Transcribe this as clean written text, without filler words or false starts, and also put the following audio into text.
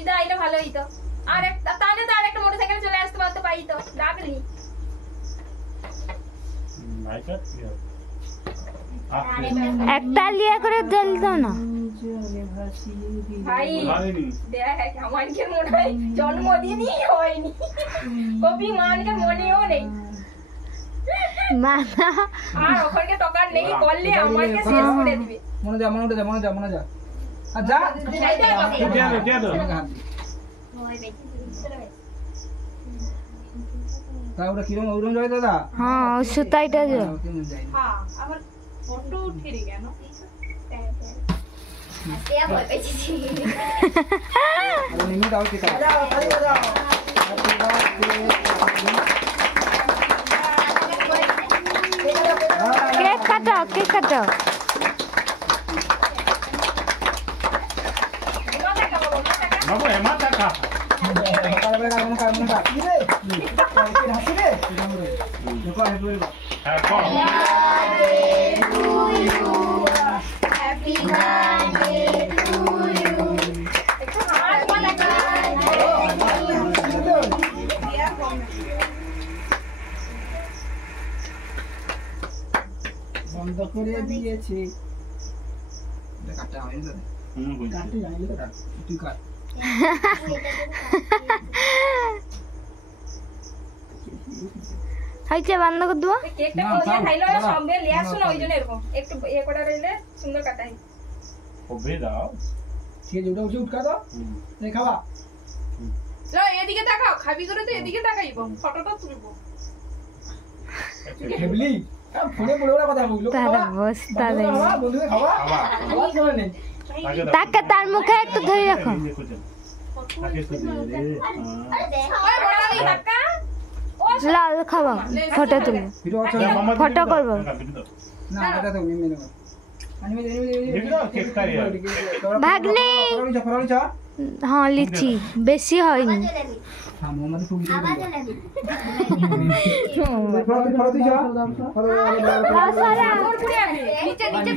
দিদা আইলে ভালো হইতো। আর তাহলে তো আর একটা মোটরসাইকেল চলে আসতে পারতো পাই তো ডাকলি একটা লিয়া করে জল দাও না ভাই। দেখ আমানকে মনে হয় জন্মদিনই হয়নি, কবি মানকে মনেও নেই। মানা আর ওখানে টাকা নেই বললে আমাকে শেষ করে দিবে। মনে যা আর যা তাহলে কিরম ওরম যায় দাদা? হ্যাঁ সুতাইটা যে হ্যাঁ আমার ফটো উঠে রে কেন নিমি দাও কি কেক কাটাও বাবু এমা টাকা বন্ধ করে দিয়েছে কাটতে হয় না কাটতে যাইলে তুই কাট হইছে বন্ধ করে দেবো কেকটা কোজিয়া খাইলো না সবে লিয়ে আসো না ওইজন্য এরকম একটু এ করা রইলে সুন্দর কাটাই ওবে দাও ঠিক আছে ওটা উঠকা দাও এই খাওয়া লো এদিকে তাকাও খাবি করে তো এদিকে তাকাইবো ফটোটা তুলবো হেবলি ফোনে বড় বড় কথা বললো তার অবস্থা দেখো বন্ধু খাওয়া খাওয়া শুনে নেই তাকে তার মুখে একটু ধরে রাখো ওই বড়ালি টাকা লাল খাবা ফটো তুলো ফটো করবো না এটা তো মিমি না ভাগ্নে হ্যাঁ লিচি বেশি হয়নি হ্যাঁ মোহাম্মদ ফুল নিচে নিচে